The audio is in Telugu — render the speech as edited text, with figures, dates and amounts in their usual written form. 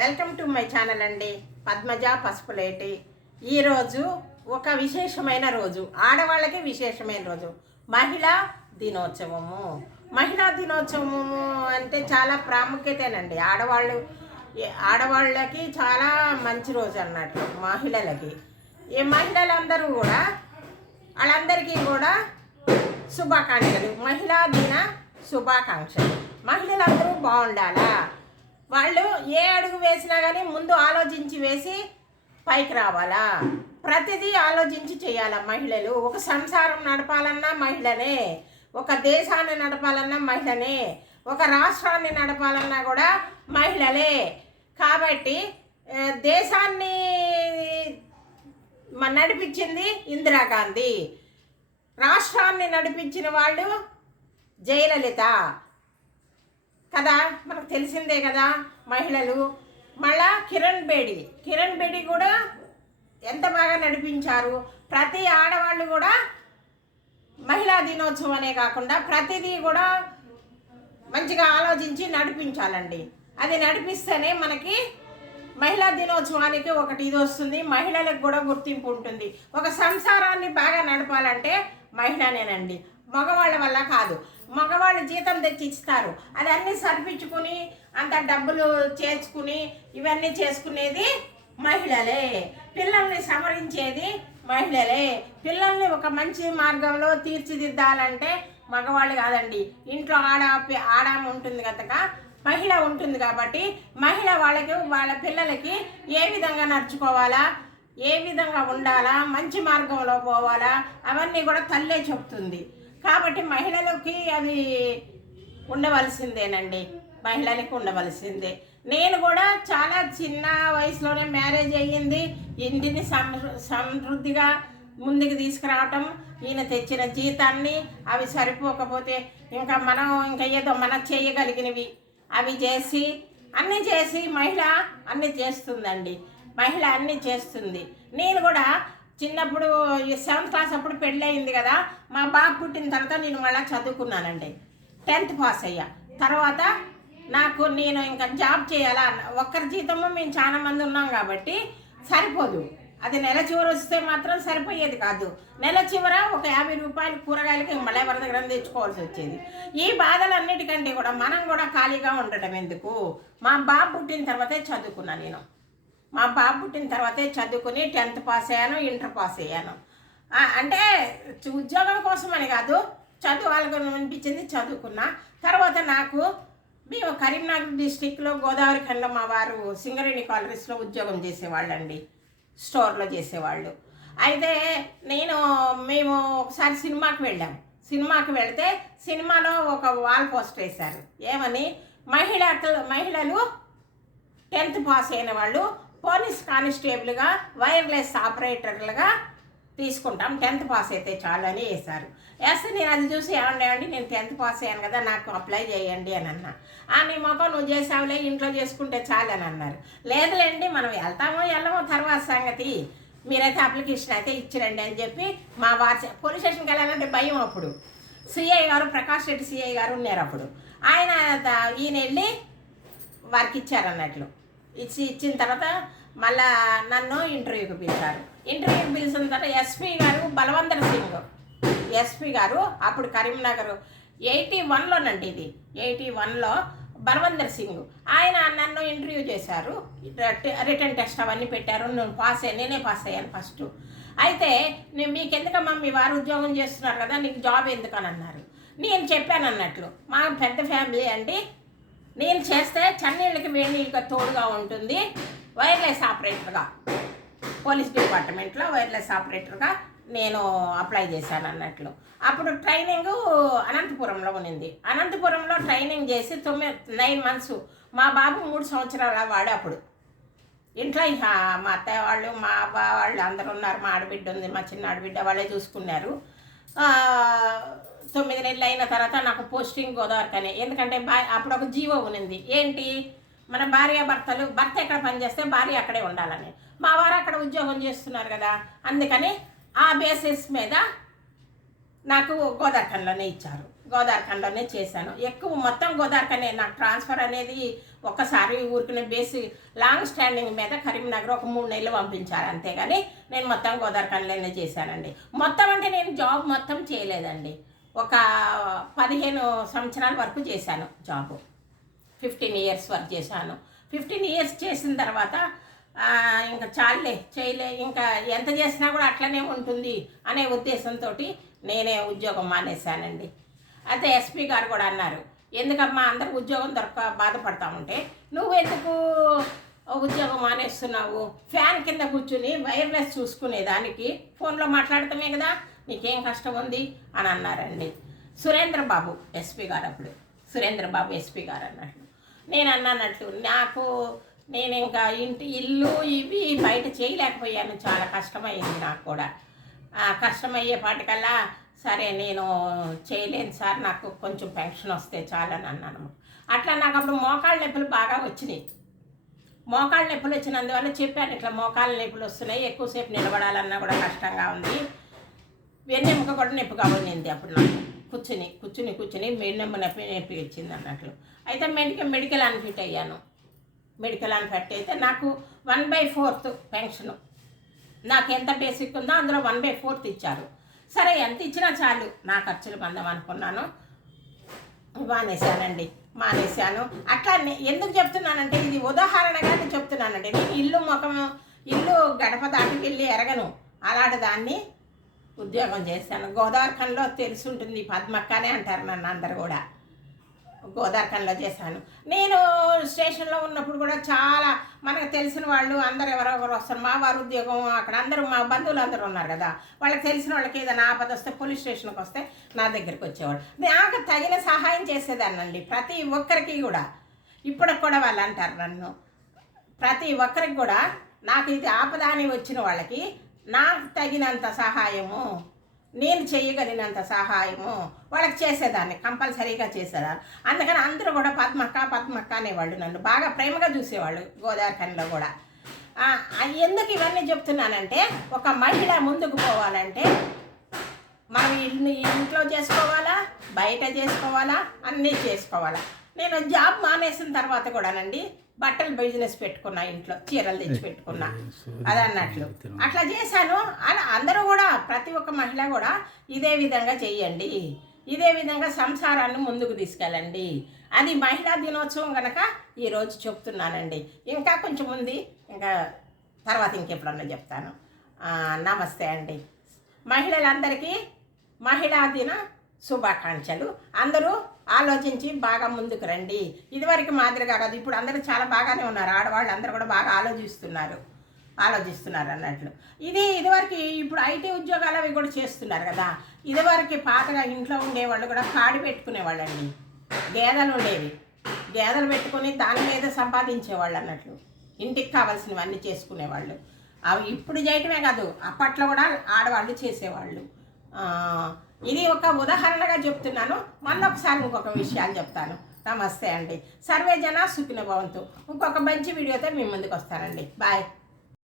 వెల్కమ్ టు మై ఛానల్ అండి. పద్మజ పసుపులేటి. ఈరోజు ఒక విశేషమైన రోజు, ఆడవాళ్ళకి విశేషమైన రోజు, మహిళా దినోత్సవము. మహిళా దినోత్సవము అంటే చాలా ప్రాముఖ్యతేనండి. ఆడవాళ్ళకి చాలా మంచి రోజు అన్నట్లు. మహిళలకి ఈ మహిళలందరూ కూడా వాళ్ళందరికీ కూడా శుభాకాంక్షలు, మహిళా దిన శుభాకాంక్షలు. మహిళలందరూ బాగుండాలా, వాళ్ళు ఏ అడుగు వేసినా కానీ ముందు ఆలోచించి వేసి పైకి రావాలా, ప్రతిదీ ఆలోచించి చేయాలా. మహిళలు ఒక సంసారం నడపాలన్నా మహిళనే, ఒక దేశాన్ని నడపాలన్నా మహిళనే, ఒక రాష్ట్రాన్ని నడపాలన్నా కూడా మహిళలే. కాబట్టి దేశాన్ని నడిపించింది ఇందిరాగాంధీ, రాష్ట్రాన్ని నడిపించిన వాళ్ళు జయలలిత కదా, మనకు తెలిసిందే కదా మహిళలు. మళ్ళా కిరణ్ బేడి కూడా ఎంత బాగా నడిపించారు. ప్రతి ఆడవాళ్ళు కూడా మహిళా దినోత్సవం అనే కాకుండా ప్రతిదీ కూడా మంచిగా ఆలోచించి నడిపించాలండి. అది నడిపిస్తేనే మనకి మహిళా దినోత్సవానికి ఒకటి ఇది వస్తుంది, మహిళలకు కూడా గుర్తింపు ఉంటుంది. ఒక సంసారాన్ని బాగా నడపాలంటే మహిళనేనండి, మగవాళ్ళ వల్ల కాదు. మగవాళ్ళు జీతం తెచ్చి ఇస్తారు, అది అన్నీ సరిపించుకుని అంత డబ్బులు చేసుకుని ఇవన్నీ చేసుకునేది మహిళలే. పిల్లల్ని సంవరించేది మహిళలే. పిల్లల్ని ఒక మంచి మార్గంలో తీర్చిదిద్దాలంటే మగవాళ్ళు కాదండి. ఇంట్లో ఆడ ఉంటుంది కనుక మహిళ ఉంటుంది. కాబట్టి మహిళ వాళ్ళ పిల్లలకి ఏ విధంగా నడుచుకోవాలా, ఏ విధంగా ఉండాలా, మంచి మార్గంలో పోవాలా, అవన్నీ కూడా తల్లే చెప్తుంది. కాబట్టి మహిళలకి అది ఉండవలసిందేనండి, మహిళలకి ఉండవలసిందే. నేను కూడా చాలా చిన్న వయసులోనే మ్యారేజ్ అయ్యింది. ఇంటిని సమృద్ధిగా ముందుకు తీసుకురావటం, ఈయన తెచ్చిన జీతాన్ని అవి సరిపోకపోతే ఇంకా ఏదో మనం చేయగలిగినవి అవి చేసి అన్నీ చేసి మహిళ అన్నీ చేస్తుందండి. మహిళ అన్నీ చేస్తుంది. నేను కూడా చిన్నప్పుడు 7th క్లాస్ అప్పుడు పెళ్ళయింది కదా, మా బాబు పుట్టిన తర్వాత నేను మళ్ళీ చదువుకున్నానండి. 10th పాస్ అయ్యా. తర్వాత నేను ఇంకా జాబ్ చేయాలా, ఒక్కరి జీతము మేము చాలా మంది ఉన్నాం కాబట్టి సరిపోదు. అది నెల చివరి వస్తే మాత్రం సరిపోయేది కాదు. నెల చివర ఒక 50 రూపాయలు కూరగాయలకి మళ్ళీ ఎవరి దగ్గర తెచ్చుకోవాల్సి వచ్చేది. ఈ బాధలన్నిటికంటే కూడా మనం కూడా ఖాళీగా ఉండటం ఎందుకు. మా బాబు పుట్టిన తర్వాతే చదువుకున్నాను నేను. మా బాబు పుట్టిన తర్వాతే చదువుకుని 10th పాస్ అయ్యాను, ఇంటర్ పాస్ అయ్యాను. అంటే ఉద్యోగం కోసం అని కాదు, చదువు వాళ్ళకు అనిపించింది చదువుకున్నా. తర్వాత మేము కరీంనగర్ డిస్టిక్లో గోదావరి ఖండం మా వారు సింగరేణి కాలరీస్లో ఉద్యోగం చేసేవాళ్ళండి, స్టోర్లో చేసేవాళ్ళు. అయితే మేము ఒకసారి సినిమాకి వెళ్తే సినిమాలో ఒక వాల్ పోస్టర్ వేశారు. ఏమని, మహిళలు 10th పాస్ అయిన వాళ్ళు పోలీస్ కానిస్టేబుల్గా, వైర్లెస్ ఆపరేటర్లుగా తీసుకుంటాం, 10th పాస్ అయితే చాలు అని వేశారు. వేస్తే నేను అది చూసి ఏమండి నేను 10th పాస్ అయ్యాను కదా, నాకు అప్లై చేయండి అని అన్నా. నీ మొక్క నువ్వు చేసావులే, ఇంట్లో చేసుకుంటే చాలు అని అన్నారు. లేదులేండి మనం వెళ్ళమో తర్వాత సంగతి, మీరైతే అప్లికేషన్ అయితే ఇచ్చిరండి అని చెప్పి మా వారి పోలీస్ స్టేషన్కి వెళ్ళాలంటే భయం. అప్పుడు సిఐ గారు, ప్రకాష్ రెడ్డి సిఐ గారు ఉన్నారు అప్పుడు. ఈయన వెళ్ళి వారికి ఇచ్చారన్నట్లు. ఇచ్చిన తర్వాత మళ్ళా నన్ను ఇంటర్వ్యూకి పిలిచారు. ఇంటర్వ్యూకి పిలిచిన తర్వాత ఎస్పీ గారు బలవంతర్ సింగ్ ఎస్పీ గారు అప్పుడు కరీంనగర్ 81లోనండి, ఇది 81లో బలవంతర్ సింగ్ ఆయన నన్ను ఇంటర్వ్యూ చేశారు. రిటర్న్ టెస్ట్ అవన్నీ పెట్టారు. నేనే పాస్ అయ్యాను ఫస్ట్. అయితే మీకు ఎందుకమ్మా, మీ వారు ఉద్యోగం చేస్తున్నారు కదా, నీకు జాబ్ ఎందుకని అన్నారు. నేను చెప్పాను అన్నట్లు, మా పెద్ద ఫ్యామిలీ అండి, నేను చేస్తే చన్నీళ్ళకి వేడి నీళ్ళకి తోడుగా ఉంటుంది. వైర్లెస్ ఆపరేటర్గా పోలీస్ డిపార్ట్మెంట్లో వైర్లెస్ ఆపరేటర్గా నేను అప్లై చేశాను అన్నట్లు. అప్పుడు ట్రైనింగ్ అనంతపురంలో ఉన్నింది. అనంతపురంలో ట్రైనింగ్ చేసి 9 months. మా బాబు 3 సంవత్సరాల వాడు అప్పుడు. ఇంట్లో మా అత్తయ్య వాళ్ళు, మా అబ్బా వాళ్ళు అందరూ ఉన్నారు. మా ఆడబిడ్డ ఉంది, మా చిన్న ఆడబిడ్డ, వాళ్ళే చూసుకున్నారు. 9 నెలలు అయిన తర్వాత నాకు పోస్టింగ్ గోదావరికనే. ఎందుకంటే అప్పుడు ఒక జీవో ఉన్నింది, ఏంటి, మన భర్త ఎక్కడ పనిచేస్తే భార్య అక్కడే ఉండాలని. మా వారు అక్కడ ఉద్యోగం చేస్తున్నారు కదా, అందుకని ఆ బేసిస్ మీద నాకు గోదావరిఖండ్లోనే ఇచ్చారు. గోదావరిఖండలోనే చేశాను. ఎక్కువ మొత్తం గోదావరిఖండే. నాకు ట్రాన్స్ఫర్ అనేది ఒక్కసారి ఊరికిన బేసి లాంగ్ స్టాండింగ్ మీద కరీంనగర్ ఒక 3 నెలలు పంపించారు, అంతేగాని నేను మొత్తం గోదావరిఖండలోనే చేశానండి. మొత్తం అంటే నేను జాబ్ మొత్తం చేయలేదండి, ఒక 15 సంవత్సరాల వరకు చేశాను జాబు. 15 ఇయర్స్ వరకు చేశాను. 15 ఇయర్స్ చేసిన తర్వాత ఇంకా చాలే చేయలే, ఇంకా ఎంత చేసినా కూడా అట్లనే ఉంటుంది అనే ఉద్దేశంతో నేనే ఉద్యోగం మానేశానండి. అయితే ఎస్పీ గారు కూడా అన్నారు, ఎందుకమ్మా అందరికి ఉద్యోగం దొరక బాధపడతా ఉంటే నువ్వు ఎందుకు ఉద్యోగం మానేస్తున్నావు, ఫ్యాన్ కింద కూర్చుని వైర్లెస్ చూసుకునేదానికి ఫోన్లో మాట్లాడటమే కదా, నీకేం కష్టం ఉంది అని అన్నారండి. సురేంద్రబాబు ఎస్పీ గారు, అప్పుడు సురేంద్రబాబు ఎస్పీ గారు అన్నట్లు. నేను అన్నట్లు నేను ఇంకా ఇల్లు ఇవి బయట చేయలేకపోయాను, చాలా కష్టమయ్యింది నాకు కూడా. కష్టమయ్యేపాటికల్లా సరే నేను చేయలేను సార్, నాకు కొంచెం పెన్షన్ వస్తే చాలని అన్నాను. అట్లా నాకు అప్పుడు మోకాళ్ళ నొప్పులు బాగా వచ్చినాయి. మోకాళ్ళ నొప్పులు వచ్చినందువల్ల చెప్పాను, ఇట్లా మోకాళ్ళ నొప్పులు వస్తున్నాయి, ఎక్కువసేపు నిలబడాలన్నా కూడా కష్టంగా ఉంది, వెన్నెముక కూడా నొప్పిగా ఉండింది అప్పుడు నాకు. కూర్చుని వెన్నెమ్మ నొప్పి వచ్చింది అన్నట్లు. అయితే మెడికల్ అన్ఫిట్ అయ్యాను. మెడికల్ అన్ఫిట్ అయితే నాకు 1/4 పెన్షను, నాకు ఎంత బేసిక్ ఉందో అందులో 1/4 ఇచ్చారు. సరే ఎంత ఇచ్చినా చాలు నా ఖర్చులు మందం అనుకున్నాను, మానేశాను. అట్లా ఎందుకు చెప్తున్నానంటే ఇది ఉదాహరణగానే చెప్తున్నానండి. నేను ఇల్లు గడప దాటి వెళ్ళి ఎరగను, అలాంటి దాన్ని ఉద్యోగం చేశాను. గోదావరిఖండలో తెలిసి ఉంటుంది, పద్మక్కనే అంటారు నన్ను అందరు కూడా. గోదావరిఖండలో చేశాను. నేను స్టేషన్లో ఉన్నప్పుడు కూడా చాలా మనకు తెలిసిన వాళ్ళు అందరు ఎవరెవరు వస్తారు, మా వారు ఉద్యోగం అక్కడ అందరూ మా బంధువులు అందరూ ఉన్నారు కదా, వాళ్ళకి తెలిసిన వాళ్ళకి ఏదైనా ఆపద వస్తే పోలీస్ స్టేషన్కి వస్తే నా దగ్గరికి వచ్చేవాళ్ళు. నాకు తగిన సహాయం చేసేదాన్నండి ప్రతి ఒక్కరికి కూడా. ఇప్పటికి కూడా వాళ్ళు అంటారు నన్ను, ప్రతి ఒక్కరికి కూడా నాకు ఇది ఆపద అని వచ్చిన వాళ్ళకి నాకు తగినంత సహాయము, నేను చేయగలిగినంత సహాయము వాళ్ళకి చేసేదాన్ని, కంపల్సరీగా చేసేదాన్ని. అందుకని అందరూ కూడా పద్మక్క అనేవాళ్ళు, నన్ను బాగా ప్రేమగా చూసేవాళ్ళు గోదావరిఖండలో కూడా. ఎందుకు ఇవన్నీ చెప్తున్నానంటే, ఒక మహిళ ముందుకు పోవాలంటే మనం ఇంట్లో చేసుకోవాలా, బయట చేసుకోవాలా, అన్నీ చేసుకోవాలా. నేను జాబ్ మానేసిన తర్వాత కూడానండి బట్టలు బిజినెస్ పెట్టుకున్నా, ఇంట్లో చీరలు తెచ్చి పెట్టుకున్నా, అది అన్నట్లు అట్లా చేశాను. అలా అందరూ కూడా ప్రతి ఒక్క మహిళ కూడా ఇదే విధంగా చెయ్యండి, ఇదే విధంగా సంసారాన్ని ముందుకు తీసుకెళ్ళండి. అది మహిళా దినోత్సవం కనుక ఈరోజు చెప్తున్నానండి. ఇంకా కొంచెం ఉంది, ఇంకా తర్వాత ఇంకెప్పుడన్నా చెప్తాను. నమస్తే అండి. మహిళలందరికీ మహిళా దిన శుభాకాంక్షలు. అందరూ ఆలోచించి బాగా ముందుకు రండి. ఇదివరకు మాదిరిగా కాదు, ఇప్పుడు అందరూ చాలా బాగానే ఉన్నారు, ఆడవాళ్ళు అందరూ కూడా బాగా ఆలోచిస్తున్నారు అన్నట్లు. ఇదివరకు ఇప్పుడు ఐటీ ఉద్యోగాలు అవి కూడా చేస్తున్నారు కదా. ఇదివరకు పాతగా ఇంట్లో ఉండేవాళ్ళు కూడా కాడి పెట్టుకునేవాళ్ళండి, గేదెలు ఉండేవి, గేదెలు పెట్టుకొని దాని మీద సంపాదించేవాళ్ళు అన్నట్లు, ఇంటికి కావాల్సినవన్నీ చేసుకునేవాళ్ళు. అవి ఇప్పుడు చేయటమే కాదు, అప్పట్లో కూడా ఆడవాళ్ళు చేసేవాళ్ళు. ఇది ఒక ఉదాహరణగా చెప్తున్నాను. మళ్ళొకసారి ఇంకొక విషయాలు చెప్తాను. నమస్తే అండి. సర్వే జన సుఖినో భవంతు. ఇంకొక మంచి వీడియోతో మీ ముందుకు వస్తానండి. బాయ్.